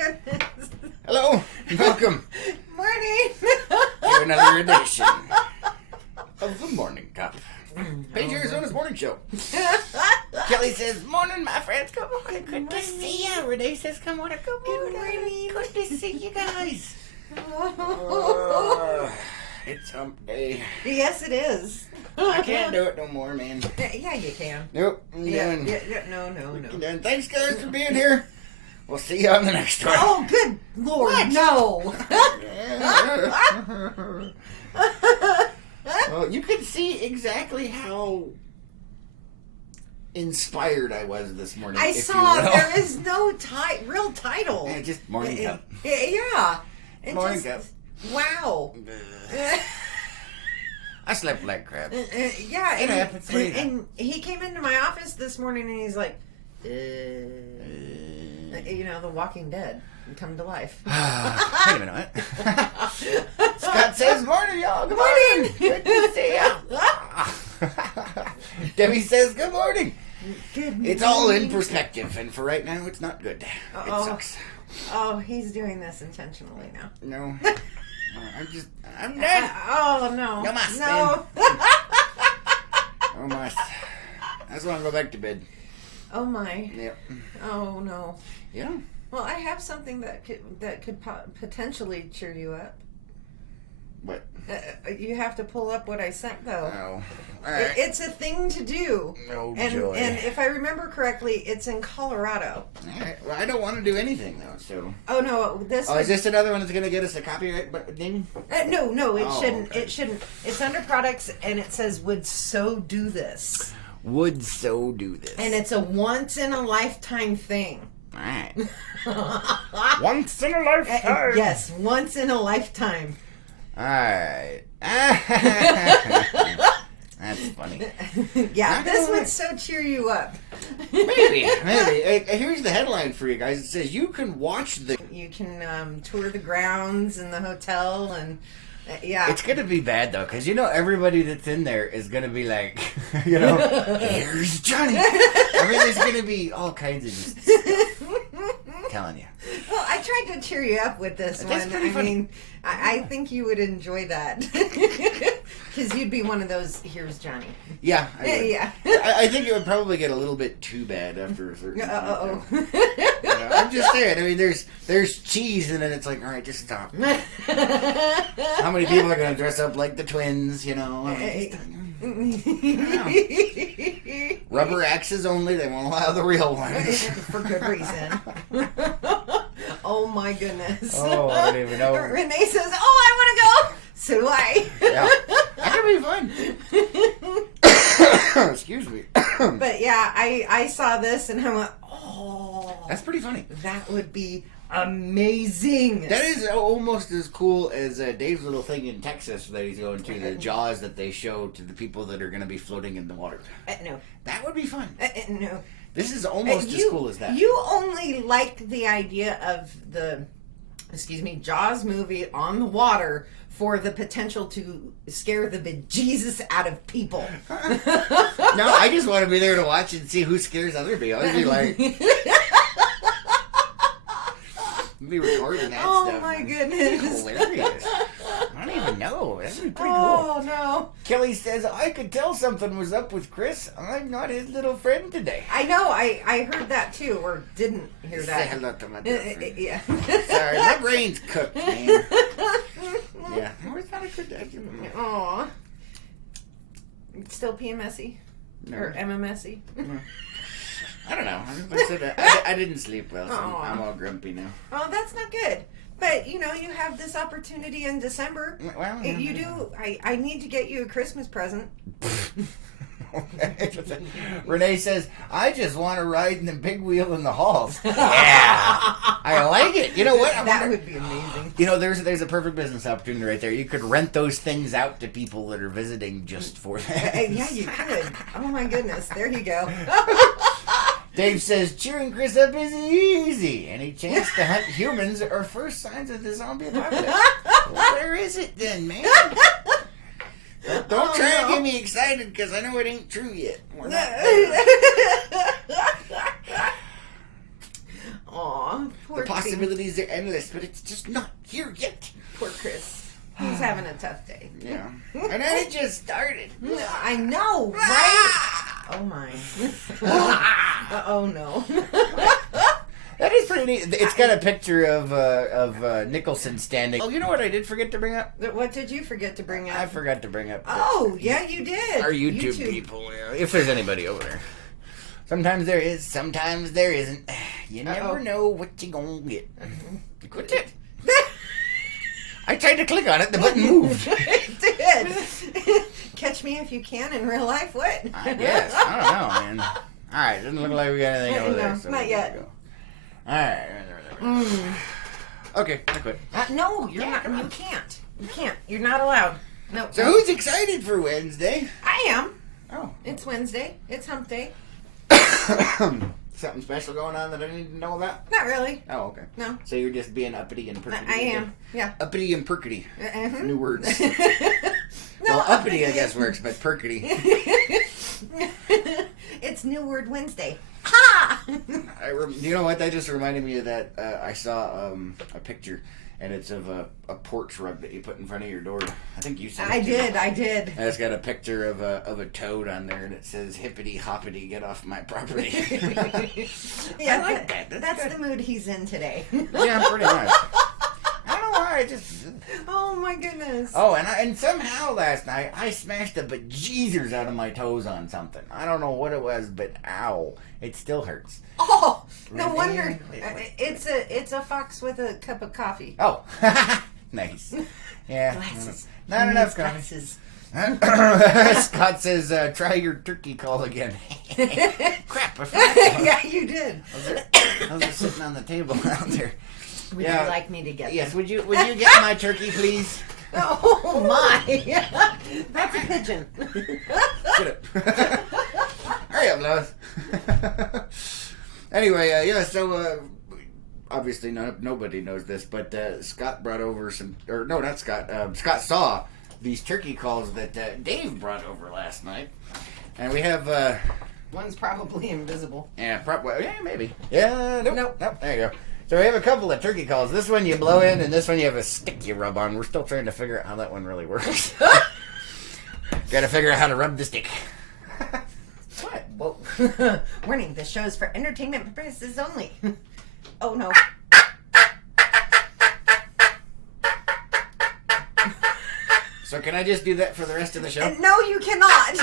goodness. Hello, welcome Morning. to another edition of the Morning Cup. Page Arizona's morning show. Kelly says, morning, my friends. Good morning. Good to see you. Renee says, good morning. Good morning. Good to see you guys. It's hump day. Yes, it is. I can't do it no more, man. Yeah, you can. Nope, I'm done. Yeah, no. I'm done. Thanks, guys, for being here. We'll see you on the next one. Oh, good Lord, What? no. Well, you can see exactly how inspired I was this morning. I if saw you will. there is no real title. Yeah, just morning cup. Yeah. It Morning just, wow. I slept like crap. Yeah, It happens. and he came into my office this morning and he's like, you know, The Walking Dead come to life. Wait a minute. What? Scott says, morning, y'all. Good morning. Good to see ya. Debbie says, good morning. Good It's all in morning. perspective, and for right now, it's not good. Uh-oh. It sucks. Oh, he's doing this intentionally now. No. I'm dead. Oh, no. No mas, No. Oh my. I just want to go back to bed. Oh, my. Yep. Oh, no. Yeah. Well, I have something that could potentially cheer you up. What? You have to pull up what I sent, though. Oh. All right. It's a thing to do. Oh, and, joy. and if I remember correctly, it's in Colorado. All right. Well, I don't want to do anything, though, so. Oh, no. Oh, is this another one that's going to get us a copyright ding? No, it Oh, shouldn't. okay. It shouldn't. It's under products, and it says, would so do this. Would so do this. And it's a once-in-a-lifetime thing. All right. Once in a lifetime. Yes, once in a lifetime. All right. That's funny. Yeah, Not this gonna would so cheer you up. Maybe. Here's the headline for you guys. It says you can watch the. You can tour the grounds and the hotel, and yeah. It's gonna be bad though, because everybody that's in there is gonna be like, here's Johnny. I mean, there's gonna be all kinds of just stuff. Telling you. Well, I tried to cheer you up with this That's one. pretty funny. Mean, I think you would enjoy that. Because you'd be one of those, here's Johnny. Yeah. I would. Yeah. I think it would probably get a little bit too bad after a certain point. Uh-oh. I'm just saying. I mean, there's cheese, and then it's like, all right, just stop. How many people are going to dress up like the twins, I mean, rubber axes only. They won't allow the real ones. For good reason. Oh my goodness. Oh, I don't even know. Renee says, oh, I want to go. So do I. Yeah. That could be fun. Excuse me. But yeah, I saw this and I went, oh. That's pretty funny. That would be amazing. That is almost as cool as Dave's little thing in Texas that he's going to, the jaws that they show to the people that are going to be floating in the water. No. That would be fun. No. This is almost as cool as that. You only like the idea of the, Jaws movie on the water for the potential to scare the bejesus out of people. No, I just want to be there to watch and see who scares other people. I'd be like, be recording that Oh stuff. my That'd be goodness. hilarious. I don't even know. That'd be pretty Oh cool. no. Kelly says, I could tell something was up with Chris. I'm not his little friend today. I know, I heard that too, or didn't hear Say that. hello to my girlfriend. Yeah. Sorry, my brain's cooked, man. Yeah. It's not a good day. Aw. Still PMSy? No. Or MMSy? I don't know. I didn't sleep well, so I'm all grumpy now. Oh, that's not good. But, you have this opportunity in December. Well, If you do, I need to get you a Christmas present. Renee says, I just want to ride in the big wheel in the halls. Yeah. I like it. You know what? That would be amazing. There's a perfect business opportunity right there. You could rent those things out to people that are visiting just for that. Yeah, you could. Oh, my goodness. There you go. Dave says, cheering Chris up is easy. Any chance to hunt humans or first signs of the zombie apocalypse? Well, where is it then, man? Don't try and get me excited because I know it ain't true yet. We're not there. Aw, poor possibilities are endless, but it's just not here yet. Poor Chris. He's having a tough day. Yeah. And then it just started. I know, right? Oh my. Oh no. That is pretty neat. It's got a picture of Nicholson standing. Oh, you know what I did forget to bring up? What did you forget to bring up? I forgot to bring up. Oh, yeah, you did. Our YouTube people, if there's anybody over there. Sometimes there is, sometimes there isn't. You never know what you're gonna get. Quit it. I tried to click on it, the button moved. It did. Catch me if you can in real life. What? I guess. I don't know, man. All right, doesn't look like we got anything over there. So not yet. All right. Okay, I quit. No, you're not. You can't. You can't. You're not allowed. No. So who's excited for Wednesday? I am. Oh. It's Wednesday. It's hump day. Something special going on that I need to know about? Not really. Oh, okay. No. So you're just being uppity and perkity? I am. Yeah. Uppity and perkity. New words. No, well, uppity I guess works, but perkity. It's New Word Wednesday. Ha! You know what? That just reminded me of that. I saw a picture, and it's of a porch rug that you put in front of your door. I think you sent it. I did. And it's got a picture of a toad on there, and it says "Hippity hoppity, get off my property." Yeah, I like that. That's the mood he's in today. Yeah, pretty much. I don't know why. I just. Oh my goodness. Oh, and somehow last night I smashed the bejeezers out of my toes on something. I don't know what it was, but ow, it still hurts. Oh, no wonder. Wait. It's a fox with a cup of coffee. Oh, nice. Yeah. Glasses. Not enough glasses. Scott says, try your turkey call again. Crap, I forgot. Yeah, you did. Those are sitting on the table out there. Would you like me to get Yes, them? would you get my turkey, please? Oh my. That's a pigeon. Get it. Hurry up, Lois. Anyway, yeah, so obviously nobody knows this, but Scott brought over not Scott. Scott saw these turkey calls that Dave brought over last night. And we have... One's probably invisible. Yeah, yeah, maybe. Yeah, Nope. There you go. So we have a couple of turkey calls. This one you blow in, and this one you have a stick you rub on. We're still trying to figure out how that one really works. Got to figure out how to rub the stick. What? Whoa. Warning, this show is for entertainment purposes only. Oh, no. So can I just do that for the rest of the show? No, you cannot.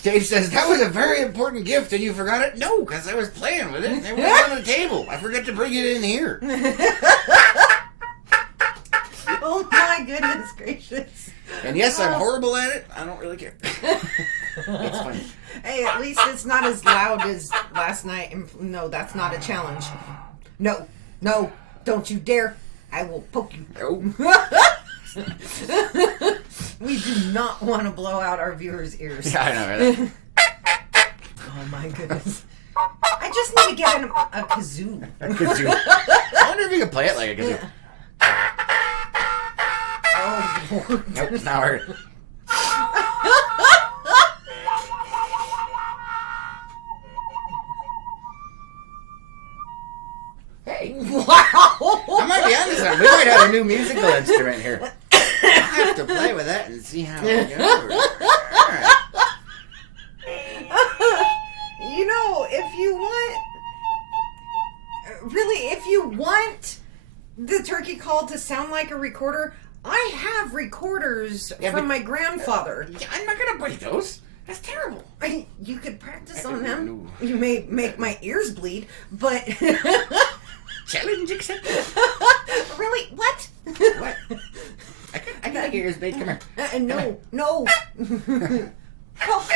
Dave says, that was a very important gift and you forgot it? No, because I was playing with it and it was on the table. I forgot to bring it in here. Oh my goodness gracious. And yes, I'm horrible at it. I don't really care. It's funny. Hey, at least it's not as loud as last night. No, that's not a challenge. No, don't you dare. I will poke you. No. We do not want to blow out our viewers' ears. Yeah, I know, right? Oh my goodness. I just need to get a kazoo. A kazoo. I wonder if you can play it like a kazoo. Oh, Lord. Nope, it's not working. Hey. Wow. I might be on this one. We might have a new musical instrument here. I have to play with that and see how it goes. All right. You know, if you want the turkey call to sound like a recorder, I have recorders from my grandfather. I'm not going to play those. That's terrible. You could practice on them. You may make my ears bleed, but... Challenge accepted. Really? What? What? I got your ears bleed. Come here. No. Poke.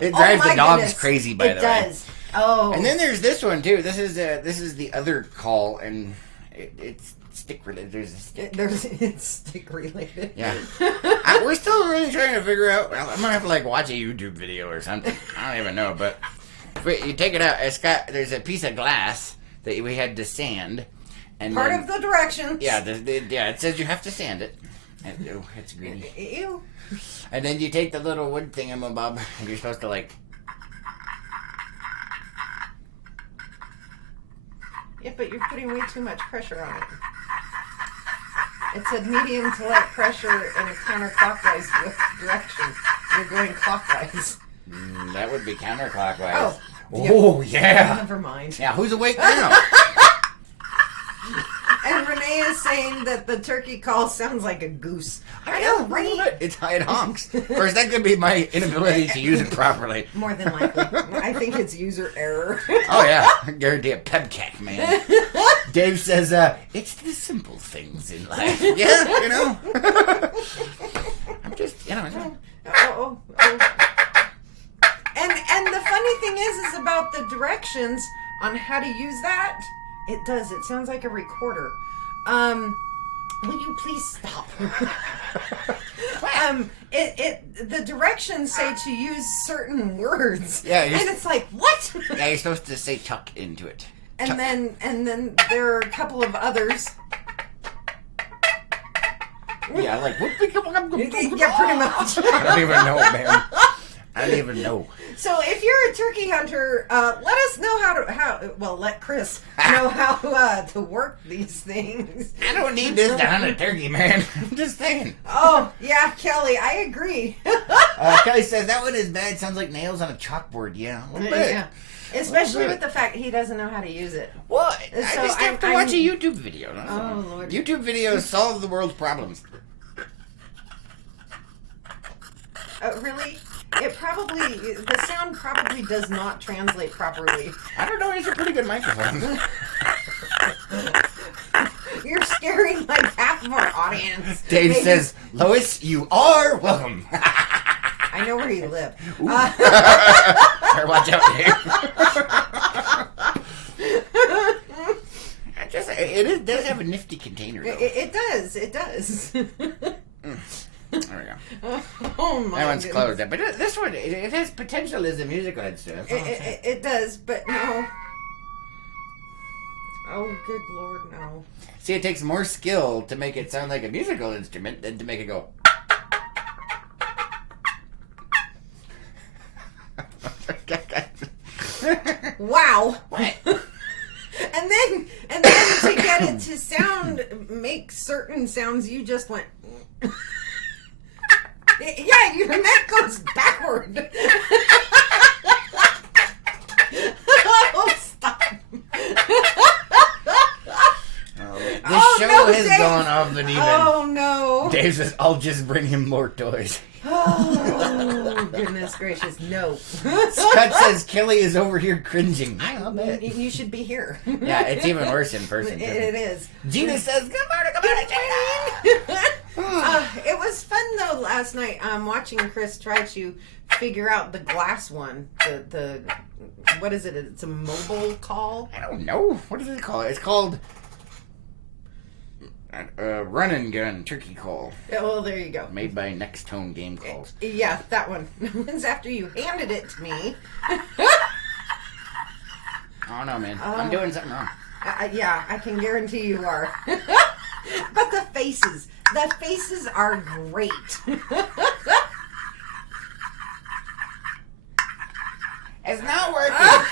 It drives the dogs goodness. crazy, by the way. It does. Oh. And then there's this one, too. This is the other call, and it's stick related. There's a stick. It's stick related. Yeah. We're still really trying to figure out. I'm gonna have to watch a YouTube video or something. I don't even know, but you take it out. There's a piece of glass that we had to sand. And Part of the directions. Yeah, it says you have to sand it. Oh, it's greedy. Ew. And then you take the little wood thingamabob, and you're supposed to Yeah, but you're putting way too much pressure on it. It said medium to light pressure in a counterclockwise direction. You're going clockwise. That would be counterclockwise. Oh, yeah. Never mind. Yeah, who's awake now? And Renee is saying that the turkey call sounds like a goose. I know, right? It honks. Of course, that could be my inability to use it properly. More than likely. I think it's user error. Oh, yeah. I guarantee a pebcat, man. Dave says, it's the simple things in life. Yeah, you know? I'm just, you know. Oh. And the funny thing is about the directions on how to use that. It does. It sounds like a recorder. Will you please stop? The directions say to use certain words. Yeah, and it's like, what? Yeah, you're supposed to say tuck into it. And then there are a couple of others. Yeah, like what? Yeah, pretty much. I don't even know, man. I don't even know. So if you're a turkey hunter, let us know let Chris know how to work these things. I don't need this to hunt a turkey, man. I'm just saying. Oh, yeah, Kelly, I agree. Kelly says, that one is bad. Sounds like nails on a chalkboard. Yeah, a little bit. Yeah. Especially with the fact he doesn't know how to use it. What? So I just have to watch a YouTube video. Oh, Lord. YouTube videos solve the world's problems. Really? The sound probably does not translate properly. I don't know, it's a pretty good microphone. You're scaring like half of our audience. Dave says, Lois, you are welcome. I know where you live. Better watch out, Dave. It does have a nifty container, though. It does. There we go. Oh my That one's goodness. closed. But this one, it has potential as a musical instrument. It does, but no. Oh, good Lord, no. See, it takes more skill to make it sound like a musical instrument than to make it go. Wow. What? And then to get it to make certain sounds, you just went. Yeah, your neck goes backward. Oh, stop. This show no, has Dave. gone off the deep end. Oh, no. Dave says, I'll just bring him more toys. Oh, goodness gracious, no. Scott says, Kelly is over here cringing. I love it. You should be here. Yeah, it's even worse in person. It is. Gina says, come on, Gina. It was fun though last night. Watching Chris try to figure out the glass one. The what is it? It's a mobile call. I don't know. What does it call? It's called Run and Gun Turkey Call. Yeah, well, there you go. Made by Next Tone Game Calls. Yeah, that one. It's after you handed it to me. Oh no, man! I'm doing something wrong. Yeah, I can guarantee you are. But the faces are great. It's not working.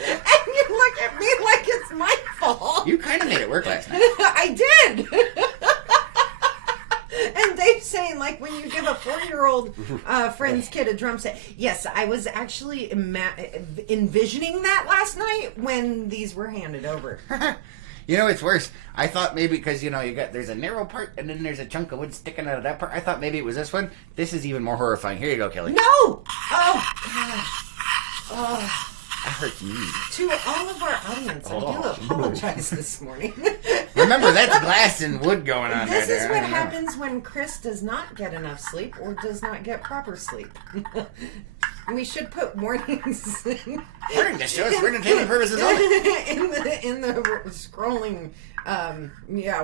And you look at me like it's my fault. You kind of made it work last night. I did. And Dave's saying, like, when you give a 4-year-old friend's kid a drum set. Yes, I was actually envisioning that last night when these were handed over. You know, it's worse. I thought maybe because, there's a narrow part and then there's a chunk of wood sticking out of that part. I thought maybe it was this one. This is even more horrifying. Here you go, Kelly. No! Oh, gosh. Oh. That hurts me. To all of our audience, I do apologize this morning. Remember, that's glass and wood going on This right is there. what happens when Chris does not get enough sleep or does not get proper sleep. We should put warnings Warning, this show is for entertainment purposes only. in the scrolling,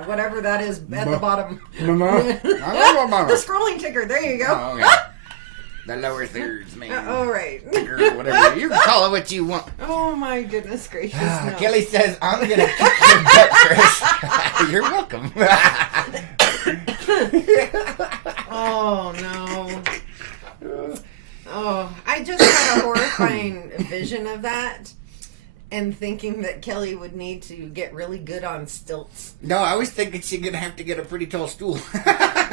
whatever that is at the bottom. The scrolling ticker. There you go. Oh, okay. The lower thirds, man. All right. Or whatever. You can call it what you want. Oh my goodness gracious! No. Kelly says, I'm going to kick your butt, Chris. You're welcome. Oh no. Oh, I just had a horrifying vision of that. and thinking that Kelly would need to get really good on stilts. No, I was thinking she's gonna have to get a pretty tall stool.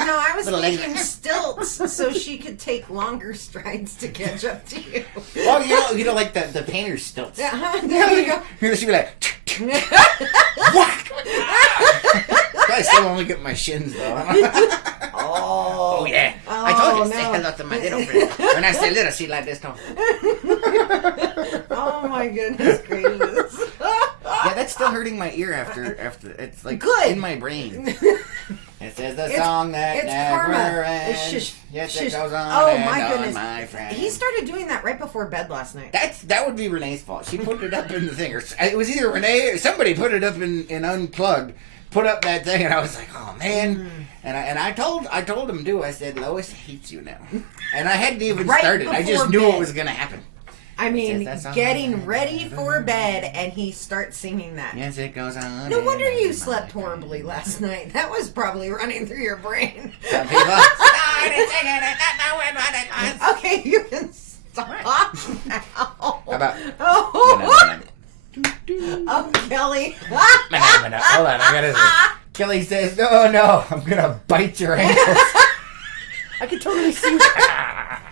No, I was Little thinking leg. stilts so she could take longer strides to catch up to you. Oh, you know, like the painter's stilts. There you go. She'd be like, whack! I still only get my shins though. Oh yeah. I told you to say hello to my little friend. When I say little, she like this too. Oh my goodness gracious. Yeah, that's still hurting my ear after it's like Good. in my brain. It says the song that it's never karma. ends. It's Yes, it goes on. Oh and my on, goodness. my friend. He started doing that right before bed last night. That would be Renee's fault. She put it up in the thing, or it was either Renee or somebody put it up in Unplugged. Put up that thing, and I was like, "Oh man!" And I told him too. I said, "Lois hates you now," and I hadn't even Right started. I just before knew bed. it was gonna happen. I mean, Says that getting song. ready for bed, and he starts singing that. Yes, it goes on. No and wonder on, you my slept friend. horribly last night. That was probably running through your brain. Some people started singing it, not knowing what it was. Okay, you can stop now. How about? Oh, oh Kelly. Hold on, I gotta say. Kelly says, "No, I'm gonna bite your ankles." I can totally see that.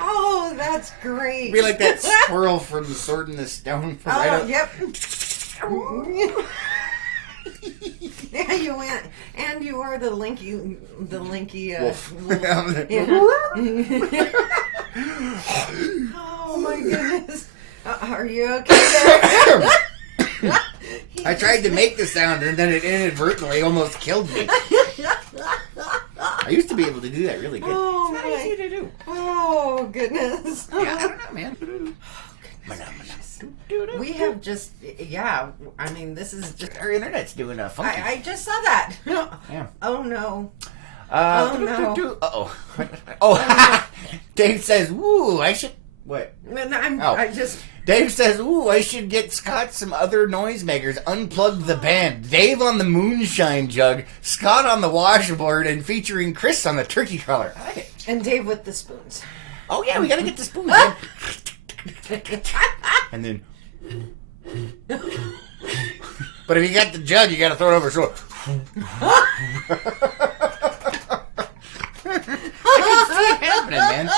Oh, that's great. Be like that squirrel from Sword in the Stone. From right Oh, up. yep. Yeah, you went, and you are the linky, Wolf. Yeah. Oh my goodness. Are you okay there? I tried to make the sound, and then it inadvertently almost killed me. I used to be able to do that really good. Oh, It's not my. easy to do. Oh goodness. Yeah, I don't know, man. We have just, yeah. I mean, this is just. Our internet's doing a funky. I just saw that. Yeah. Oh no. Oh no. Uh-oh. Oh, Dave says, "Woo, I should..." What? I just. Dave says, "Ooh, I should get Scott some other noisemakers. Unplug the band. Dave on the moonshine jug, Scott on the washboard, and featuring Chris on the turkey crawler." I like it. And Dave with the spoons. Oh yeah, we gotta get the spoon. Man. And then, but if you got the jug, you gotta throw it over. So I can see it happening, man.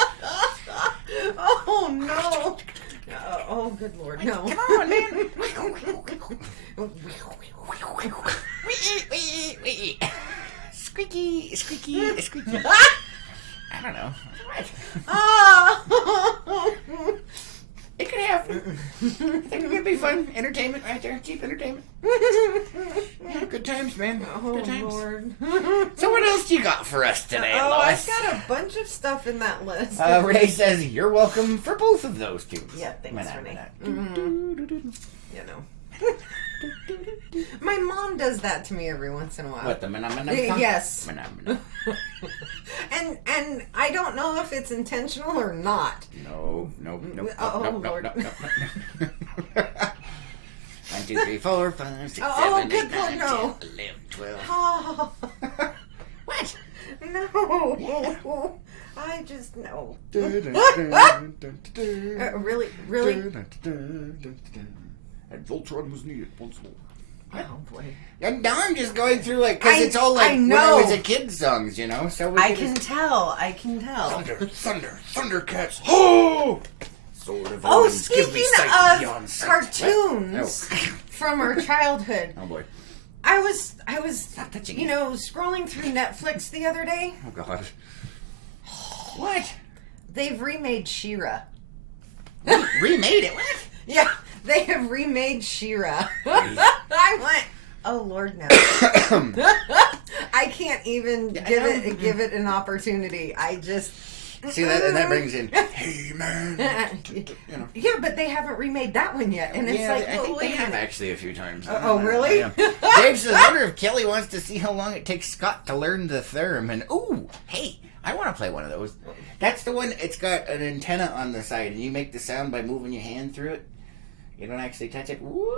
Oh no. Oh, good lord, no. Come on, man. Squeaky, squeaky, squeaky. I don't know. Oh. It could happen. I think it could be fun. Entertainment right there. Cheap entertainment. Yeah, good times, man. Oh, Good times. Lord. So what else you got for us today, Oh, Lois? I've got a bunch of stuff in that list. Renee says, "You're welcome for both of those tunes." Yeah, thanks, Renee. Renee. You know. My mom does that to me every once in a while. What, the manamana? Yes. Manamana. And I don't know if it's intentional or not. No. Oh, Lord. No. 1, 2, 3, 4, 5, 6, Oh, 7, good 8, Lord, 9, no. 10, 11, 12. Oh, What? no. I just know. Really? And Voltron was needed once more. Oh, boy. And now I'm just going through because it's all I when I know. was a kid songs, you know. So we I could can just- tell. Thunder, Thundercats. Oh! Sword of Oh, Odin's, give me speaking sight of beyond sight. cartoons What? from our childhood, Oh boy. I was, Stop touching you it. know, scrolling through Netflix the other day. Oh god. What? They've remade She-Ra. Remade it? What? Yeah, they have remade She-Ra. I went, oh Lord, no. I can't even give it an opportunity. I just See that, and that brings in, hey man. You know. Yeah, but they haven't remade that one yet, and it's Yeah, like, I think they wait a have minute. actually a few times. Oh, really? Yeah. Dave says, I wonder if Kelly wants to see how long it takes Scott to learn the theremin. Ooh, hey, I want to play one of those. That's the one, it's got an antenna on the side, and you make the sound by moving your hand through it. You don't actually touch it. Woo!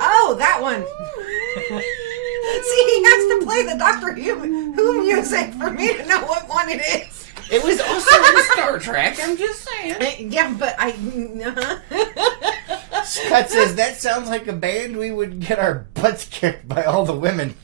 Oh, that one. See, he has to play the Doctor Who music for me to know what one it is. It was also in Star Trek, I'm just saying. Yeah, but I... Cut says, that sounds like a band we would get our butts kicked by all the women.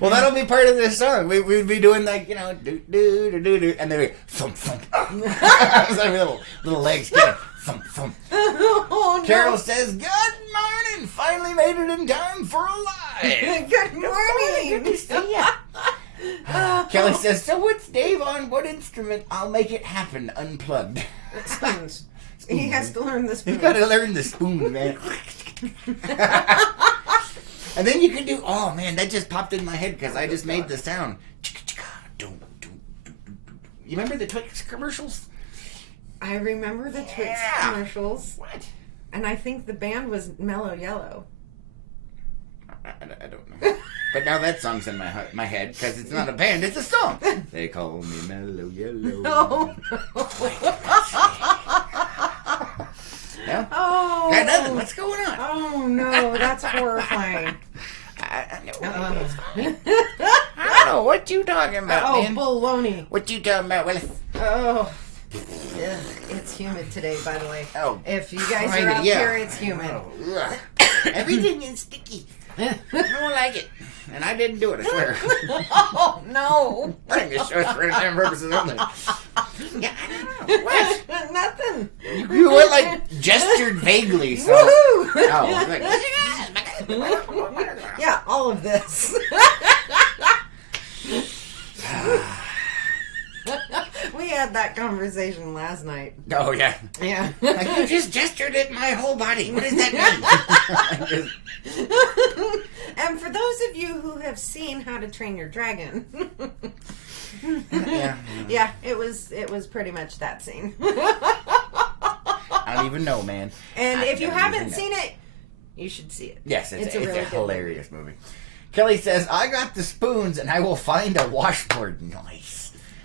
Well, that'll be part of this song. We'd be doing like, do, do, do, do, do, and then we thump, thump. It's like little legs kicking. Thump, thump. Oh, no. Carol says, good morning. Finally made it in time for a live. Good morning. Good to see ya. Kelly says, so what's Dave on? What instrument? I'll make it happen. Unplugged. Spoons. He has to learn the spoon. He's got to learn the spoon, man. And then you can do, oh man, that just popped in my head because I just made the sound. You remember the Twix commercials? I remember the Twix commercials. What? And I think the band was Mellow Yellow. I don't know. But now that song's in my head because it's not a band, it's a song. They call me Mellow Yellow. Oh, Yeah? oh. Got nothing. What's going on? Oh, no, that's horrifying. I don't know what you talking about, man. Baloney. What you talking about, Willis? Oh. Yeah, it's humid today, by the way. Oh, if you guys are out here, it's humid. Oh, everything is sticky. I don't like it. And I didn't do it, I swear. Oh, no. I'm just showing for entertainment purposes only. Yeah, I don't know. What? Nothing. You went like gestured vaguely. So. Woohoo! Oh, like, yeah, all of this. We had that conversation last night. Oh, yeah. Yeah. Like, you just gestured at my whole body. What does that mean? And for those of you who have seen How to Train Your Dragon, yeah, it was pretty much that scene. I don't even know, man. And if you haven't seen it, you should see it. Yes, it's a really hilarious movie. Kelly says, I got the spoons and I will find a washboard. Nice.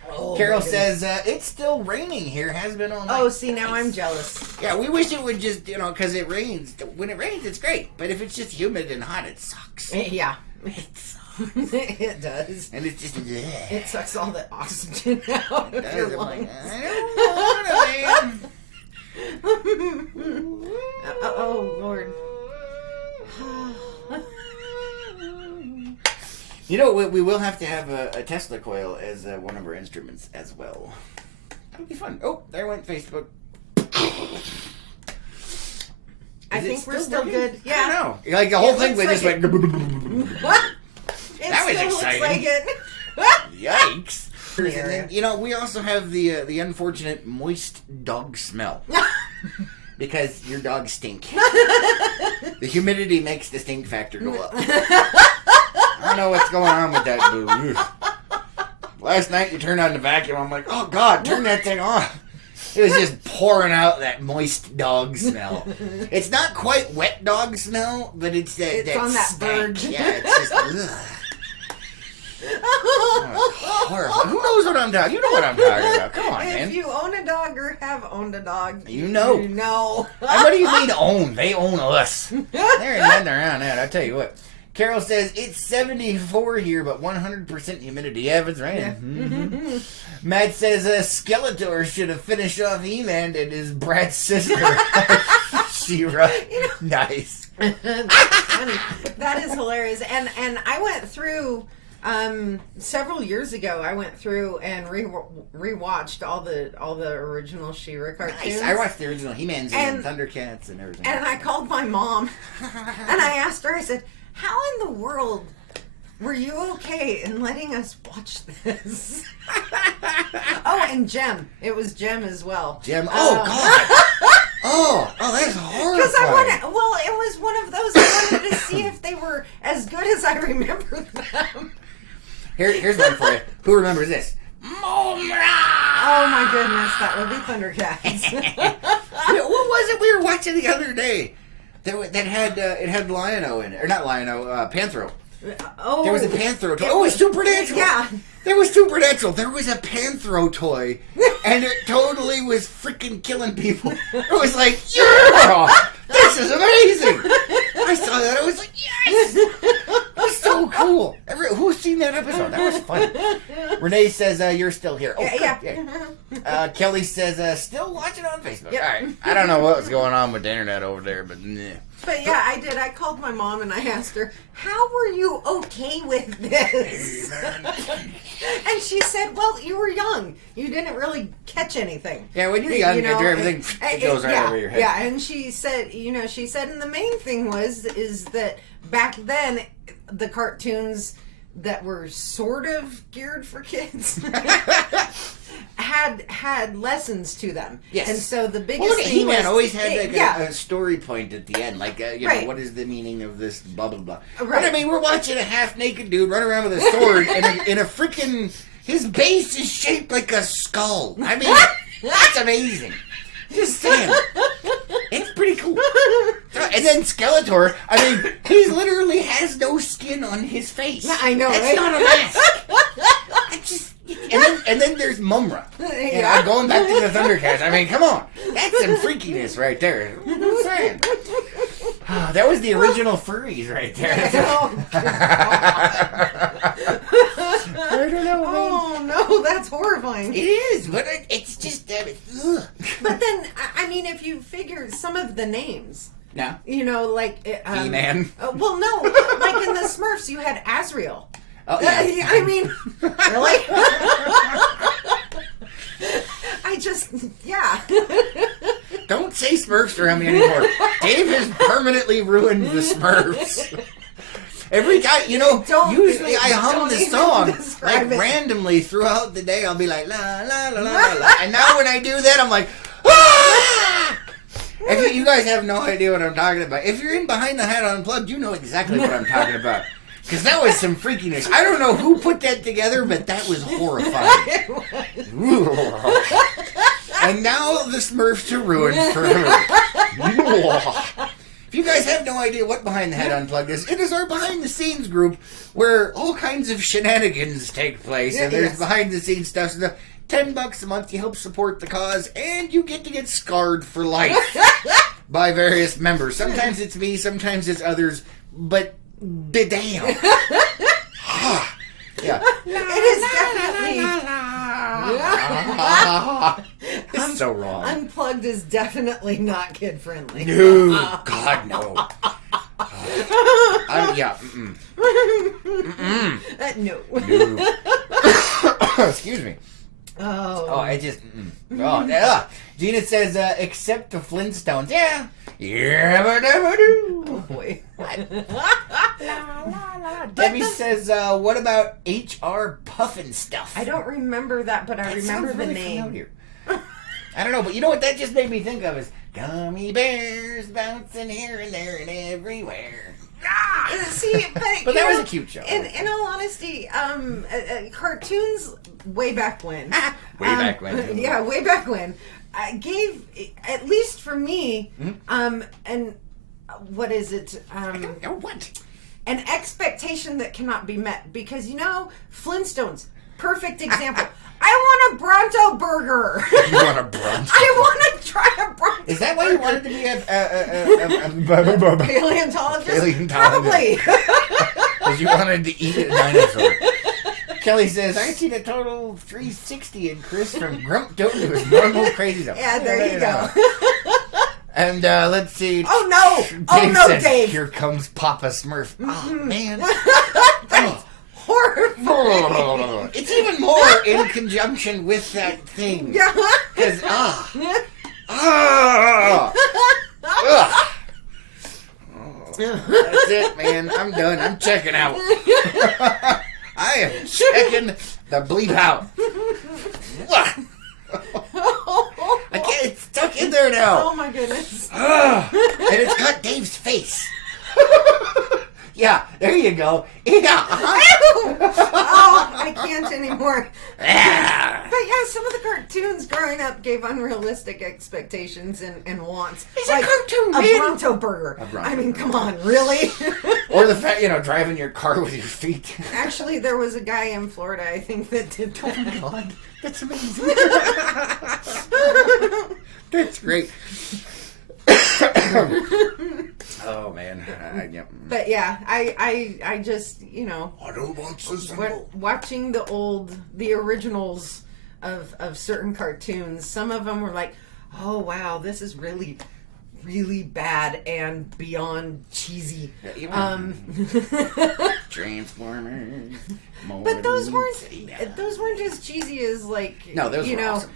Oh, Carol says, it's still raining here. Has been all night. Oh, see, now I'm jealous. Yeah, we wish it would just, because it rains. When it rains, it's great. But if it's just humid and hot, it sucks. Yeah. It sucks. It does. And it's just, bleh. It sucks all the oxygen out of your lungs. I don't want it, man. Oh, Lord. You know, we will have to have a Tesla coil as one of our instruments as well. That'll be fun. Oh, there went Facebook. I think we're still good. Yeah. I don't know. Like the whole thing looks just like went. That was exciting. Looks like it. Yikes. And then, we also have the unfortunate moist dog smell. Because your dogs stink. The humidity makes the stink factor go up. I don't know what's going on with that, boo. Last night you turned on the vacuum. I'm like, oh God, turn that thing off. It was just pouring out that moist dog smell. It's not quite wet dog smell, but it's that on that stank. verge. Yeah, it's just ugh. Oh, horrible. Who knows what I'm talking? You know what I'm talking about. Come on, man. If you own a dog or have owned a dog, you know. You know. And what do you mean own? They own us. There ain't nothing around that. I tell you what. Carol says, it's 74 here, but 100% humidity. Yeah, if it's raining. Yeah. Mm-hmm. Matt says, Skeletor should have finished off He-Man and his Brad's sister. She-Ra. Nice. That's funny. That is hilarious. And I went through, several years ago, I went through and rewatched all the original She-Ra cartoons. Nice. I watched the original He-Mans and Thundercats and everything. And I called my mom, and I asked her, I said, how in the world were you okay in letting us watch this? Oh, and Jem. It was Jem as well. Jem. Oh, God. Oh, that's horrible. Because it was one of those I wanted to see if they were as good as I remember them. Here's one for you. Who remembers this? Momra! Oh, my goodness. That would be Thundercats. What was it we were watching the other day? That had it had Lion-O in it, or not Lion-O, Panthro. Oh, there was a Panthro toy. It was Supernatural. Yeah, there was Supernatural. There was a Panthro toy, and it totally was freaking killing people. It was like, yeah, this is amazing. I saw that. I was like, yes, it's so cool. Who's seen that episode? That was fun. Renee says you're still here. Oh, yeah. Yeah. Kelly says still watching on Facebook. Yep. All right. I don't know what was going on with the internet over there, but nah. But yeah, I did. I called my mom and I asked her, "How were you okay with this?" And she said, "Well, you were young. You didn't really catch anything." Yeah, when you're young, everything goes right over your head. Yeah, and she said, and the main thing is that back then, the cartoons that were sort of geared for kids had lessons to them. Yes. And so the biggest well, look, thing He-Man was, always had a story point at the end, like what is the meaning of this? Blah blah blah. Right. But I mean, we're watching a half-naked dude run around with a sword in a freaking. His base is shaped like a skull. I mean, that's amazing. Just saying. It's pretty cool. And then Skeletor, I mean, he literally has no skin on his face. Yeah, I know, That's right? not a mask. And then there's Mumra. And I'm going back to the Thundercats. I mean, come on. That's some freakiness right there. I'm saying. That was the original furries right there. I don't know. Oh no, that's horrifying. It is, but it's just ugh. But then, I mean, if you figure some of the names, No. like He-Man. Well, no, like in the Smurfs, you had Azrael. Oh, yeah. I mean, really? I just, yeah. Don't say Smurfs around me anymore. Dave has permanently ruined the Smurfs. Every time, usually I hum the song, like randomly throughout the day, I'll be like, la, la, la, la, la, la. And now when I do that, I'm like, ah! If you guys have no idea what I'm talking about. If you're in Behind the Hat Unplugged, you know exactly what I'm talking about. Because that was some freakiness. I don't know who put that together, but that was horrifying. And now the Smurfs are ruined forever. If you guys have no idea what Behind the Hat Unplugged is, it is our behind-the-scenes group where all kinds of shenanigans take place. And there's behind-the-scenes stuff. So $10 a month, you help support the cause, and you get to get scarred for life by various members. Sometimes it's me, sometimes it's others, but damn. Yeah. It is definitely... It's so wrong. Unplugged is definitely not kid-friendly. No. God, no. Yeah. Mm-mm. Mm-mm. No. Excuse me. Oh, I just... Oh, yeah. Gina says, except the Flintstones. Yeah. Yeah, but do. Oh, boy. What? Debbie says, what about H.R. Puffin stuff? I don't remember that, but I remember the really name. Familiar. I don't know, but you know what that just made me think of is gummy bears bouncing here and there and everywhere. See, but that was a cute show. In all honesty, cartoons way back when. Way back when. Yeah, way back when. Gave, at least for me, and what is it? I don't know what. An expectation that cannot be met. Because, Flintstones, perfect example. I want a Bronto burger. You want a Bronto? I want to try a Bronto Is that why you wanted to be a paleontologist? Paleontologist. Probably. Because you wanted to eat a dinosaur. Kelly says, I seen a total 360 in Chris from Grump Toad to his normal crazy zone. Yeah, there you go. And let's see. Oh no! Dave oh no, says, Dave! Here comes Papa Smurf. Oh man. That's horrible. It's even more in conjunction with that thing. Yeah. Because that's it, man. I'm done. I'm checking out. I am checking the bleep out. I can't. It's stuck in there now. Oh my goodness. And it's got Dave's face. Yeah, there you go. Yeah. Oh, I can't anymore. Ah. But yeah, some of the cartoons growing up gave unrealistic expectations and wants. It's like a cartoon, a man. Bronto burger. A Bronto I mean, come on, really? Or the fact, driving your car with your feet. Actually, there was a guy in Florida, I think, that did that. Oh my God, that's amazing. That's great. Oh man, Yeah. But yeah, I just, I don't want to watching the originals of certain cartoons. Some of them were like, oh wow, this is really, really bad and beyond cheesy. Transformers. But those weren't as cheesy as like those were awesome.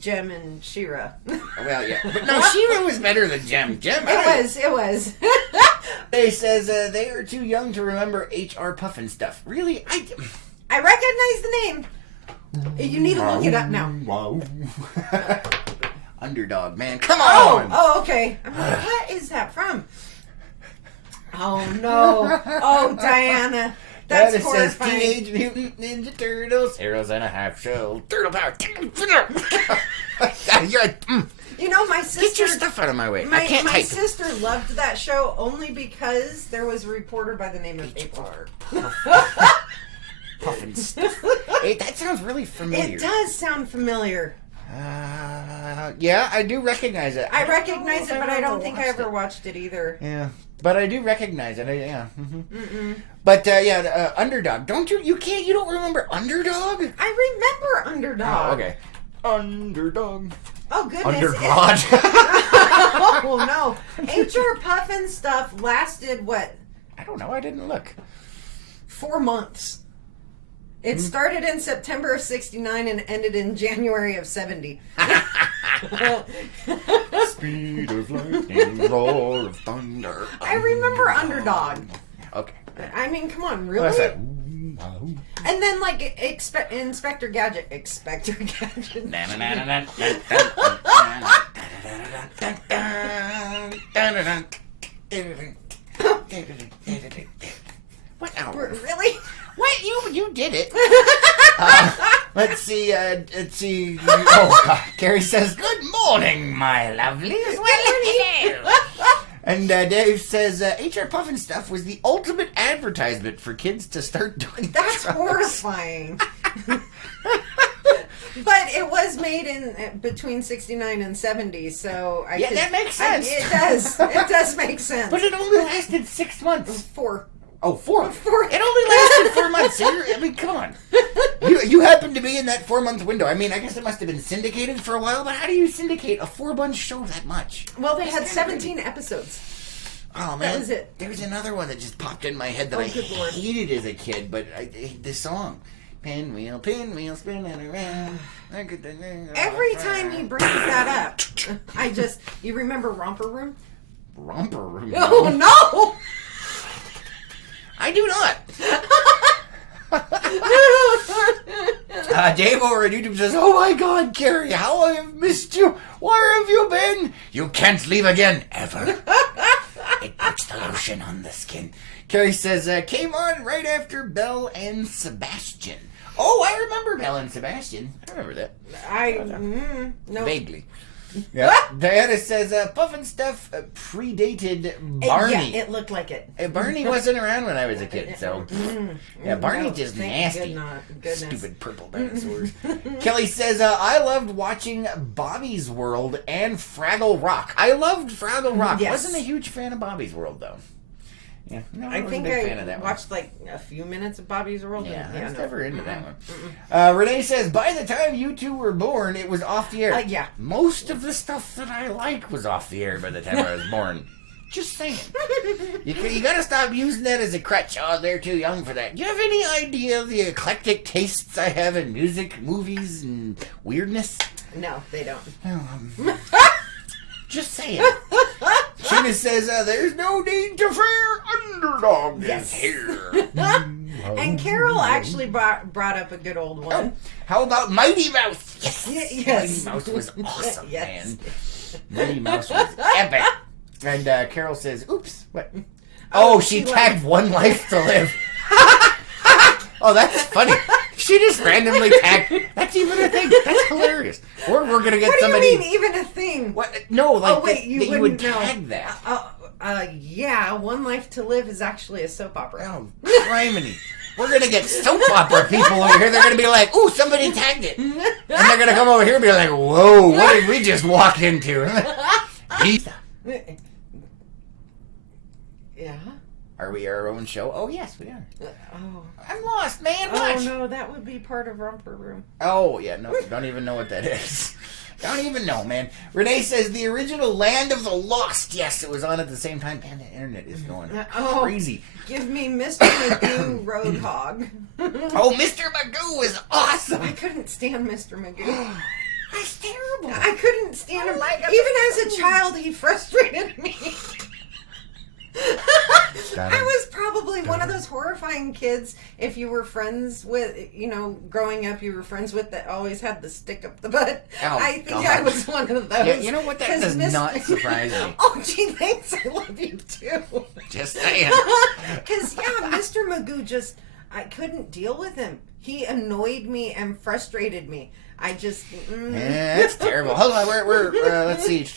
Jem and She-Ra. Well, yeah. But no, She-Ra was better than Jem. It was. They says they are too young to remember H.R. Puffin stuff. Really? I recognize the name. You need to look it up now. Wow. Underdog, man. Come on! Oh, okay. I'm like, what is that from? Oh, no. Oh, Diana. That's horrifying. Says Teenage Mutant Ninja Turtles. Heroes and a half shell. Turtle power. My sister... Get your stuff out of my way. I can't My type. sister loved that show only because there was a reporter by the name of H.R. Puffin stuff. Hey, that sounds really familiar. It does sound familiar. Yeah, I do recognize it. I recognize it, but I don't think I ever watched it either. Yeah, but I do recognize it. But Underdog. You don't remember Underdog? I remember Underdog. Oh, okay. Underdog. Oh, goodness. Undergrad. Oh, no. H.R. Puffin stuff lasted, what? I don't know. I didn't look. 4 months. It started in September of 69 and ended in January of 70. Speed of lightning, roar of thunder. I remember Underdog. Okay. I mean, come on, really? What's that? And then, like, Inspector Gadget. What hour? Really? What? You did it. Let's see. Oh, God. Carrie says, "Good morning, my lovelies." Well, hello. And Dave says, H.R. Puffin stuff was the ultimate advertisement for kids to start doing That's drugs. horrifying. But it was made in between 69 and 70, so that makes sense. It does. It does make sense. But it only lasted 6 months. 4. Oh, 4. 4. It only lasted 4 months. I mean, come on. You happened to be in that 4-month window. I mean, I guess it must have been syndicated for a while, but how do you syndicate a 4-month show that much? Well, they had 17 episods. Oh, man. That was it. There was another one that just popped in my head that I hated as a kid, but this song. Pinwheel, spinning around. Every time he brings that up, you remember Romper Room? Romper Room? Oh, no! I do not. Dave over at YouTube says, "Oh my God, Carrie, how I have missed you. Where have you been? You can't leave again, ever. It puts the lotion on the skin." Carrie says, "Came on right after Belle and Sebastian." Oh, I remember Belle and Sebastian. I remember that. No. Vaguely. Yeah. Diana says, Puffin stuff predated Barney. Yeah, it looked like it. Barney wasn't around when I was a kid, so... Yeah, Barney's just nasty. Goodness. Stupid purple dinosaurs. Kelly says, I loved watching Bobby's World and Fraggle Rock. I loved Fraggle Rock. Yes. Wasn't a huge fan of Bobby's World, though. Yeah, no, I think a big fan of that watched like a few minutes of Bobby's World. Yeah, I was never into that one. Renee says, by the time you two were born, it was off the air. Yeah. Most of the stuff that I like was off the air by the time I was born. Just saying. You gotta stop using that as a crutch. Oh, they're too young for that. Do you have any idea of the eclectic tastes I have in music, movies, and weirdness? No, they don't. Just saying. Sheena says, there's no need to fear. Underdog is here. And Carol actually brought up a good old one. Oh, how about Mighty Mouse? Yes. Yes. Mighty Mouse was awesome, Yes. man. Mighty Mouse was epic. And Carol says, oops, what? Oh, she tagged One Life to Live. Oh, that's funny. She just randomly tagged. That's even a thing. That's hilarious. We're going to get what somebody. What do you mean, even a thing? What? No, like you would tag that. Yeah, One Life to Live is actually a soap opera. Oh, criminy. We're going to get soap opera people over here. They're going to be like, ooh, somebody tagged it. And they're going to come over here and be like, whoa, what did we just walk into? Yeah. Are we our own show? Oh, yes, we are. Oh. I'm lost, man. Watch. Oh, no, that would be part of Romper Room. Oh, yeah, no, don't even know what that is. Don't even know, man. Renee says the original Land of the Lost. Yes, it was on at the same time. Man, the internet is going crazy. Give me Mr. Magoo Roadhog. Oh, Mr. Magoo is awesome. I couldn't stand Mr. Magoo. That's terrible. I couldn't stand him. Even as a child, he frustrated me. I was probably one of those horrifying kids. If you were friends with, growing up, you were friends with that always had the stick up the butt. Oh, I think I was one of those. Yeah, you know what? That does not surprise me. Oh, gee, thanks. I love you too. Just saying. Because Mr. Magoo I couldn't deal with him. He annoyed me and frustrated me. I just. Yeah, that's terrible. Hold on, we're let's see.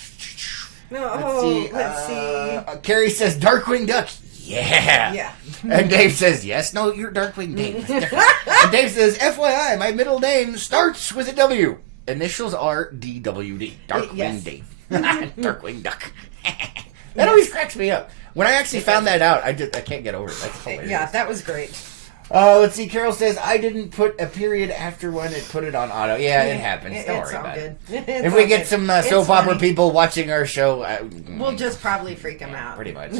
Let's see. Carrie says Darkwing Duck. Yeah. Yeah. And Dave says, yes, no, you're Darkwing Dave. It's different. And Dave says, FYI, my middle name starts with a W. Initials are DWD. Darkwing Dave. Darkwing Duck. That always cracks me up. When I actually found that out, I can't get over it. That's hilarious. Yeah, that was great. Let's see. Carol says, I didn't put a period after one. It put it on auto. Yeah, it happens. Don't worry about it. If we get some soap opera people watching our show, we'll just probably freak them out. Pretty much.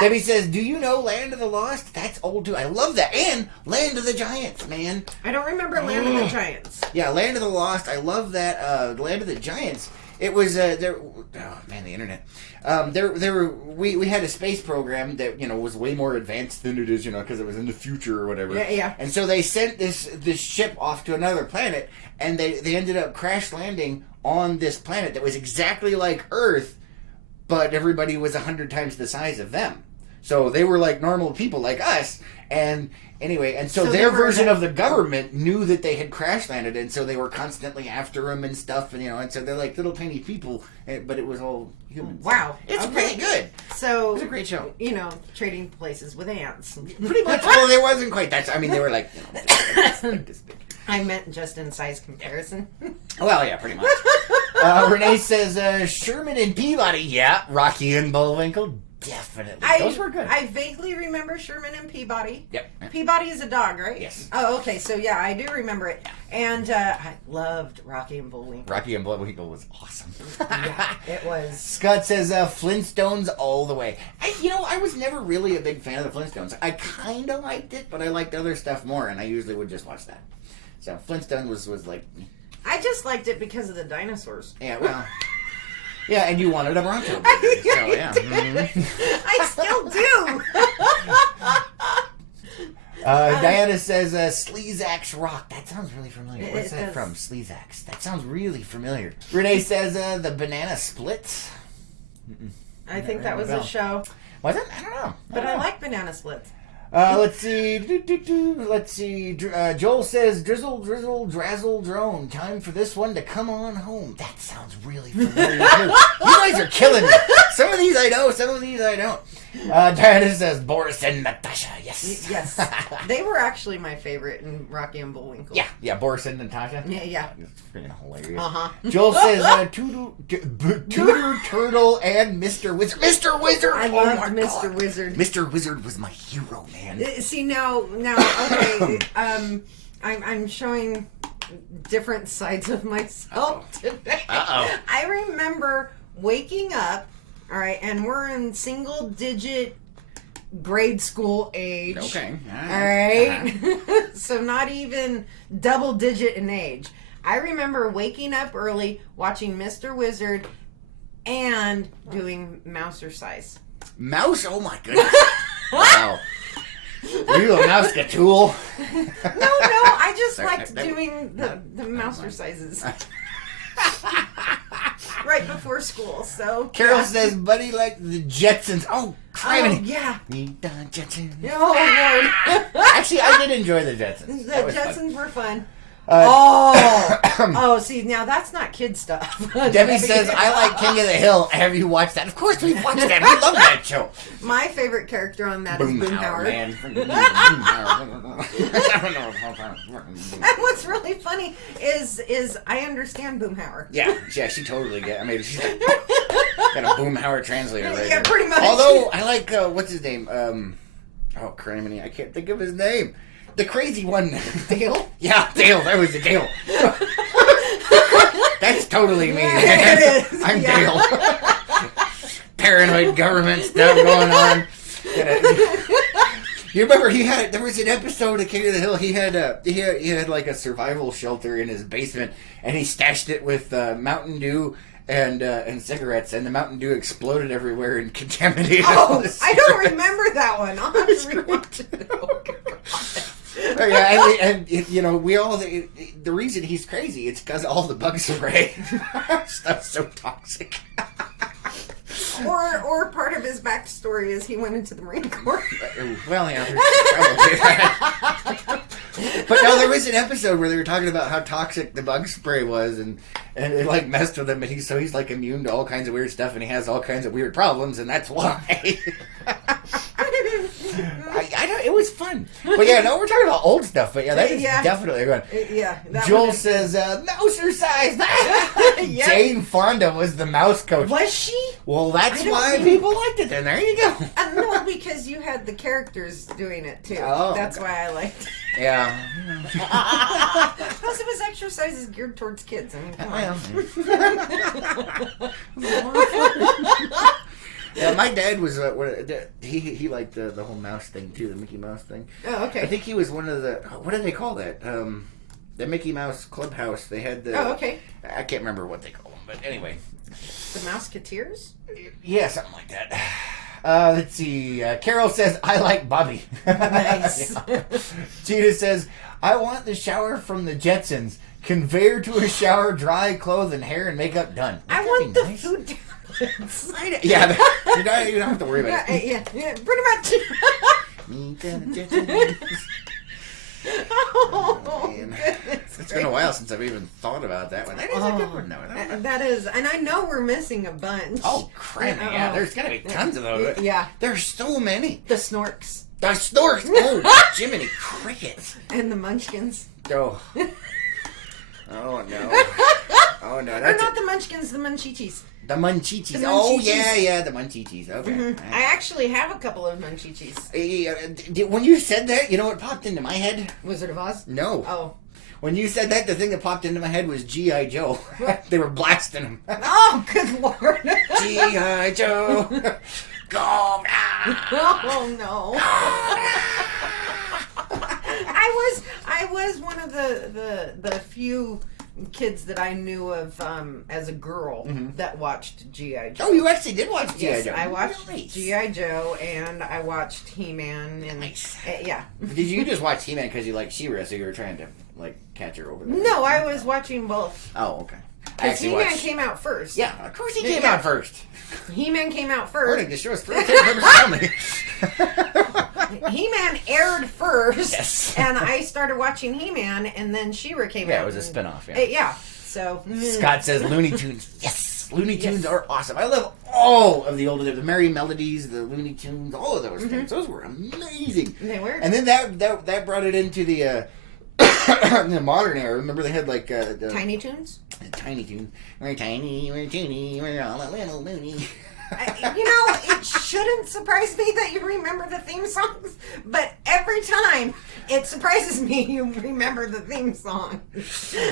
Debbie says, do you know Land of the Lost? That's old too. I love that. And Land of the Giants, man. I don't remember Land of the Giants. Yeah, Land of the Lost. I love that. Land of the Giants. It was there. Oh man, the internet. We had a space program that was way more advanced than it is, because it was in the future or whatever. Yeah. And so they sent this ship off to another planet, and they ended up crash landing on this planet that was exactly like Earth, but everybody was 100 times the size of them. So they were like normal people like us, and. Anyway, and so their version of the government knew that they had crash landed, and so they were constantly after them and stuff, and so they're like little tiny people, but it was all humans. Wow, it's really good. So it was a great show. Trading places with ants. Pretty much. Well, it wasn't quite that. I mean, they were like, like this big. I meant just in size comparison. Well, yeah, pretty much. Renee says Sherman and Peabody. Yeah, Rocky and Bullwinkle. Definitely. Those were good. I vaguely remember Sherman and Peabody. Yep. Peabody is a dog, right? Yes. Oh, okay. So, yeah, I do remember it. And I loved Rocky and Bullwinkle. Rocky and Bullwinkle was awesome. Yeah, it was. Scott says Flintstones all the way. I was never really a big fan of the Flintstones. I kind of liked it, but I liked other stuff more, and I usually would just watch that. So Flintstone was like... I just liked it because of the dinosaurs. Yeah, well... Yeah, and you wanted a Bronco. So, yeah. I still do. Diana says Sleazax Rock. That sounds really familiar. What's that from? Sleazax. That sounds really familiar. Renee says the Banana Splits. I think that was a show. Was it? I don't know. But I like Banana Splits. Let's see. Let's see. Joel says, drizzle, drizzle, drazzle, drone. Time for this one to come on home. That sounds really familiar too. You guys are killing me. Some of these I know, some of these I don't. Diana says, Boris and Natasha. Yes. Yes. They were actually my favorite in Rocky and Bullwinkle. Yeah. Boris and Natasha. Yeah. It's freaking hilarious. Uh-huh. Joel says, Tutor Turtle and Mr. Wizard. Mr. Wizard! I loved Mr. Wizard. Mr. Wizard was my hero, man. See, now, okay, I'm showing different sides of myself today. Uh-oh. I remember waking up, all right, and we're in single-digit grade school age. Okay. All right. So not even double-digit in age. I remember waking up early, watching Mr. Wizard, and doing Mousercise. Mouse? Oh, my goodness. Wow. Were you a mouse tool? No, I just liked doing the Mousercises. Right before school, so... Carol says, buddy, like the Jetsons. Oh, criminy. Oh, yeah. The Jetsons. Oh, Lord. Actually, I did enjoy the Jetsons. The Jetsons were fun. See, now that's not kid stuff. Debbie says, I like King of the Hill. Have you watched that? Of course we've watched that. We love that show. My favorite character on that is Boomhauer. Man. And what's really funny is I understand Boomhauer. Yeah, she totally gets. I mean, she's got a Boomhauer translator right Yeah, there. pretty much. Although I like what's his name? Oh, criminy, I can't think of his name. The crazy one. Dale? Yeah, Dale. That was the Dale. That's totally me. It is. I'm Dale. Paranoid government stuff going on. You remember there was an episode of King of the Hill. He had like a survival shelter in his basement, and he stashed it with Mountain Dew and cigarettes, and the Mountain Dew exploded everywhere and contaminated all the I don't remember that one. I'll have to rewatch it. Oh, God. Yeah, and you know, we all the reason he's crazy, it's because all the bug spray stuff's so toxic. Or part of his backstory is he went into the Marine Corps. Well, yeah, probably that. But no, there was an episode where they were talking about how toxic the bug spray was, and it like messed with him, and he's like immune to all kinds of weird stuff, and he has all kinds of weird problems, and that's why. I don't. It was fun, but yeah, no, we're talking about old stuff. But yeah, that is definitely good. Yeah. Joel says, "Mousercise." Yeah. Jane Fonda was the mouse coach. Was she? Well, that's why people liked it. Then there you go. No, because you had the characters doing it too. Oh, that's why I liked it. Yeah. Most of his exercises geared towards kids. I mean, come on. Yeah, my dad was he liked the whole mouse thing too, the Mickey Mouse thing. Oh, okay. I think he was one of the what do they call that? The Mickey Mouse Clubhouse. They had the. Oh, okay. I can't remember what they call them, but anyway. The Mouseketeers? Yeah, something like that. Let's see. Carol says, "I like Bobby." Nice. Gina says, "I want the shower from the Jetsons. Conveyor to a shower, dry clothes and hair and makeup done." I want the food tablets. Yeah, you don't have to worry about it. Yeah, pretty much. Oh, it's been a while since I've even thought about that one. That is a good one, though. That is, and I know we're missing a bunch. Oh, crap. Yeah, there's got to be tons of those. Yeah. There's so many. The Snorks. The Snorks. Oh, Jiminy Crickets. And the Munchkins. Oh. Oh, no. Oh, no. Or not the Munchkins, the Munchichis. The Munchichis. Oh, yeah, the Munchichis. Okay. Mm-hmm. I actually have a couple of Munchichis. When you said that, you know what popped into my head? Wizard of Oz? No. Oh. When you said that, the thing that popped into my head was G.I. Joe. They were blasting him. Oh, good Lord. G.I. Joe. Go. Oh, no. I was one of the few kids that I knew of as a girl that watched G.I. Joe. Oh, you actually did watch G.I. Joe? I watched G.I. Joe and I watched He-Man. And, nice. Yeah. Did you just watch He-Man because you like She-Ra, so you were trying to like catch her over there? No, I was watching both. Oh, okay. Because He-Man came out first. Yeah, of course he came out first. He-Man came out first. According to show's first family. He-Man aired first, yes. And I started watching He-Man, and then She-Ra came out. Yeah, it was a spinoff. Yeah. Yeah. So Scott says Looney Tunes. Yes, Looney Tunes are awesome. I love all of the older, the Merry Melodies, the Looney Tunes, all of those things. Those were amazing. They were. And then that brought it into the the modern era. Remember they had like Tiny Toons. Tiny Toons. We're tiny, we're all a little loony. It shouldn't surprise me that you remember the theme songs, but every time it surprises me you remember the theme song.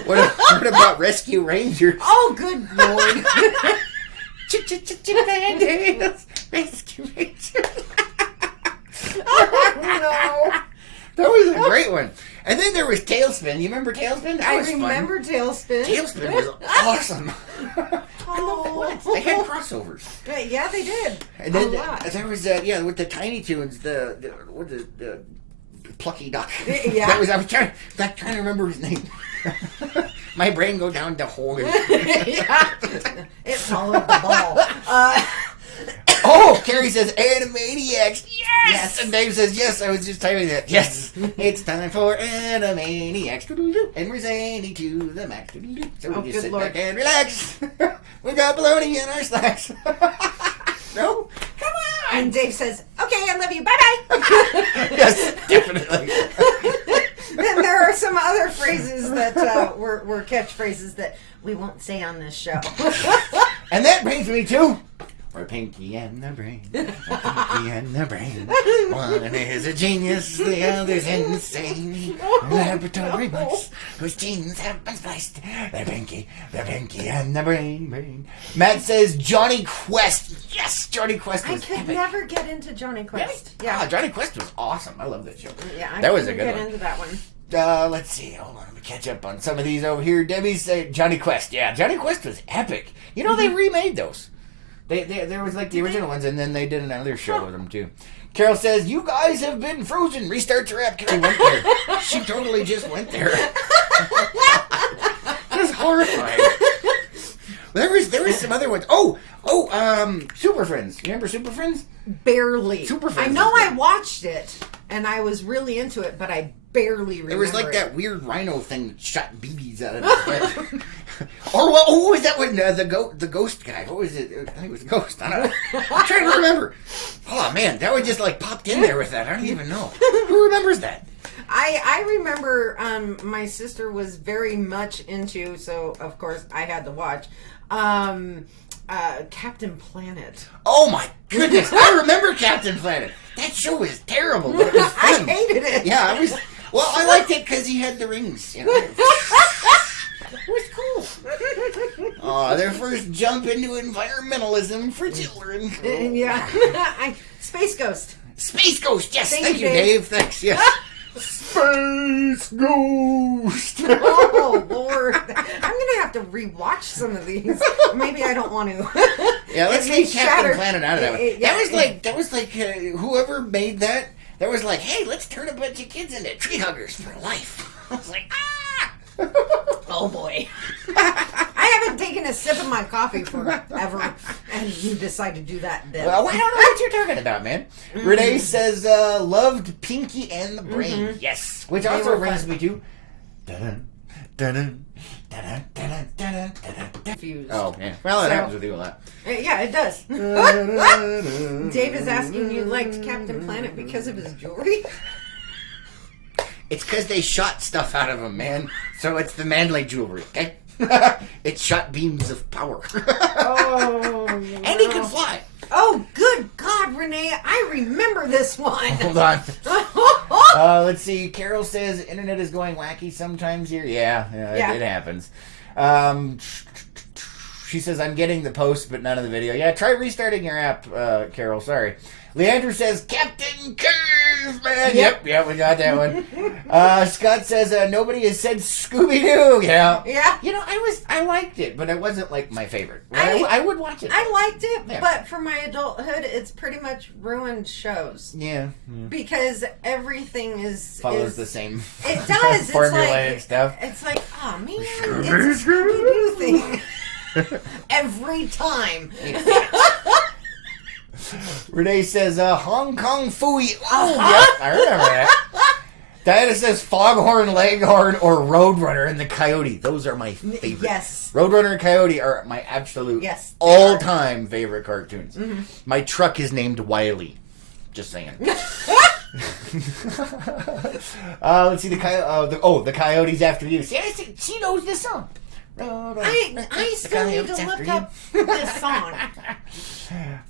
What about Rescue Rangers? Oh, good Lord. Band-Aids, Rescue Rangers. Oh, no. That was a great one. And then there was Tailspin. You remember Tailspin? That was remember fun. Tailspin. Tailspin was awesome. Oh. They had crossovers. Yeah, they did. And then a lot. there was with the Tiny Toons, the Plucky Duck. Yeah. I'm trying to remember his name. My brain go down the hole. Yeah. It followed the ball. Oh, Carrie says Animaniacs. Yes. And Dave says yes. I was just typing that. Yes. It's time for Animaniacs. And we're zany to the max. So we just sit back and relax. We got bologna in our slacks. No? Come on. And Dave says, "Okay, I love you. Bye-bye." Yes, definitely. Then there are some other phrases that were catchphrases that we won't say on this show. And that brings me to For Pinky and the Brain. Pinky and the Brain. One is a genius, the other's insane. Laboratory mice whose genes have been spliced. They're Pinky and the Brain. Matt says Johnny Quest. Yes, Johnny Quest was I could epic. never get into Johnny Quest. Really? Yeah. Johnny Quest was awesome. I love that show. Yeah, that was a good get one. into that one. Let's see. Hold on. Let me catch up on some of these over here. Debbie said Johnny Quest. Yeah, Johnny Quest was epic. You know, they remade those. There was like the original ones, and then they did another show with them, too. Carol says, you guys have been frozen. Restart your app. Kelly went there. She totally just went there. Just horrifying. There was some other ones. Super Friends. You remember Super Friends? Barely. Super Friends. I know I watched it, and I was really into it, but I barely remember. It was like that weird rhino thing that shot BBs out of his head. Or what was that one? The ghost guy. What was it? I think it was a ghost. I don't know. I'm trying to remember. Oh man, that one just like popped in there with that. I don't even know. Who remembers that? I remember my sister was very much into, so of course I had to watch Captain Planet. Oh my goodness, I remember Captain Planet. That show was terrible, but it was fun. I hated it. Yeah, I liked it because he had the rings. You know? It was cool. Oh, their first jump into environmentalism for children. Yeah. Space Ghost. Space Ghost, yes. Thank Thank you, you, Dave. Dave. Thanks, yes. Space Ghost. Oh, Lord. I'm going to have to rewatch some of these. Maybe I don't want to. Yeah, let's leave Captain Planet out of that one. Yeah. That was like whoever made that was like, hey, let's turn a bunch of kids into tree huggers for life. I was like, ah! Oh, boy. I haven't taken a sip of my coffee forever, and you decide to do that then. Well, I don't know what you're talking about, man. Mm-hmm. Renee says, loved Pinky and the Brain. Mm-hmm. Yes. Which also brings me to... Dun-dun, dun-dun, dun-dun, dun-dun, dun-dun, dun-dun. Confused. Oh, yeah. Well, it happens with you a lot. Yeah, it does. Dave is asking you liked Captain Planet because of his jewelry? It's because they shot stuff out of him, man. So it's the manly jewelry, okay? It shot beams of power. Oh, and he could fly. Oh, good God, Renee. I remember this one. Hold on. Let's see. Carol says, internet is going wacky sometimes here. Yeah. It happens. She says, I'm getting the post, but none of the video. Yeah, try restarting your app, Carol. Sorry. Leandra says, Captain Caveman. Yep, we got that one. Scott says, nobody has said Scooby-Doo. Yeah. You know, I liked it, but it wasn't like my favorite. I would watch it. I liked it, but for my adulthood, it's pretty much ruined shows. Yeah. Because everything follows the same. It does. Formulaic stuff. It's like, oh man, it's a Scooby-Doo thing. Every time. Renee says, Hong Kong Phooey. Oh, yep, I remember that. Diana says Foghorn Leghorn or Roadrunner and the Coyote. Those are my favorites. Yes. Roadrunner and Coyote are my absolute all-time favorite cartoons. Mm-hmm. My truck is named Wiley. Just saying. Let's see, the Coyote's After You. See, she knows this song. I still need to look up this song.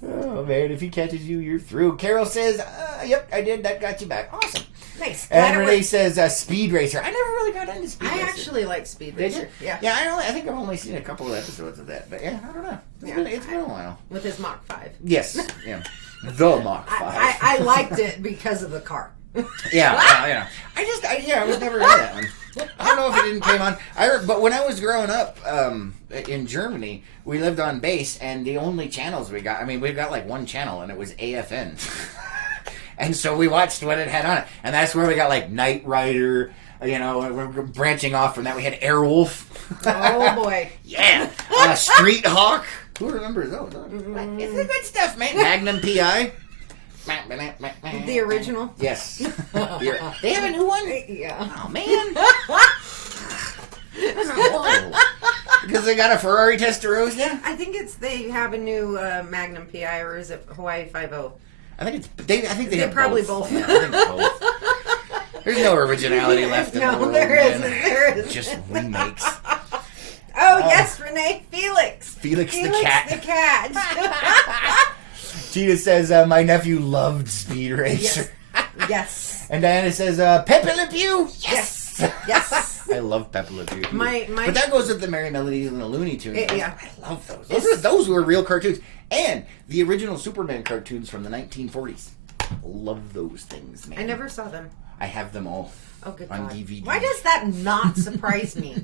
Oh man, if he catches you, you're through. Carol says, yep, I did. That got you back. Awesome. Nice. And Renee says, Speed Racer. I never really got into Speed Racer. I actually like Speed Racer. Yeah. Yeah, I think I've only seen a couple of episodes of that. But yeah, I don't know. It's been a while. With his Mach 5. Yes. Yeah. The Mach 5. I liked it because of the car. Yeah. I was never into that one. I don't know if it didn't came on. But when I was growing up in Germany, we lived on base, and the only channels we got, we've got like one channel, and it was AFN. And so we watched what it had on it. And that's where we got like Knight Rider, we're branching off from that. We had Airwolf. Oh, boy. Yeah. Street Hawk. Who remembers those? It's the good stuff, man. Magnum P.I. The original? Yes. They have a new one? Yeah. Oh, man. Because they got a Ferrari Testarossa? I think they have a new Magnum PI, or is it Hawaii 5.0? I think they have probably both. both. Yeah, I think both. There's no originality left in the world. There isn't. Just remakes. Oh, yes, Renee. Felix. Felix the Felix cat. the cat. Gina says, my nephew loved Speed Racer. Yes. And Diana says, Pepe Le Pew. Yes. Yes. I love Pepe Le Pew. My But that goes with the Merry Melodies and the Looney Tunes. Yeah. I love those. Those were real cartoons. And the original Superman cartoons from the 1940s. Love those things, man. I never saw them. I have them all. Oh, good on God. DVD. Why does that not surprise me?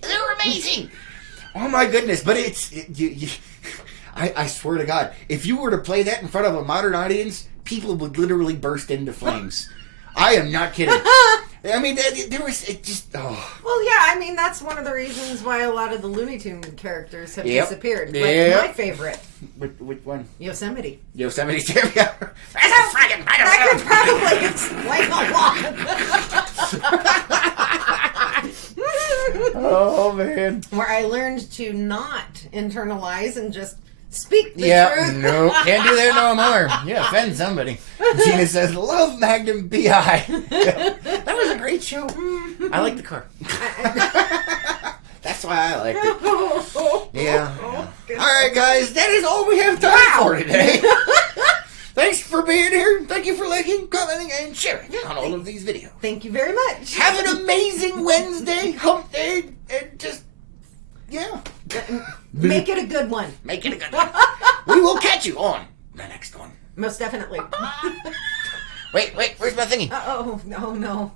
They were amazing. Oh my goodness! But I swear to God, if you were to play that in front of a modern audience, people would literally burst into flames. I am not kidding. I mean, there was just. Oh. Well, yeah. I mean, that's one of the reasons why a lot of the Looney Tune characters have disappeared. Like my favorite. Which one? Yosemite. Yosemite Sam. Yeah. That's a friggin' That could probably explain a lot. Oh man. Where I learned to not internalize and just speak the truth. No, can't do that no more. You offend somebody. Gina says, love Magnum P.I. That was a great show. I like the car. That's why I liked it. Yeah. All right, guys, that is all we have time for today. Thanks for being here. Thank you for liking, commenting, and sharing on all of these videos. Thank you very much. Have an amazing Wednesday, hump day, and just, yeah. Make it a good one. Make it a good one. We will catch you on the next one. Most definitely. Wait, where's my thingy? Oh, no.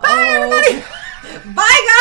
Bye, everybody. Bye, guys.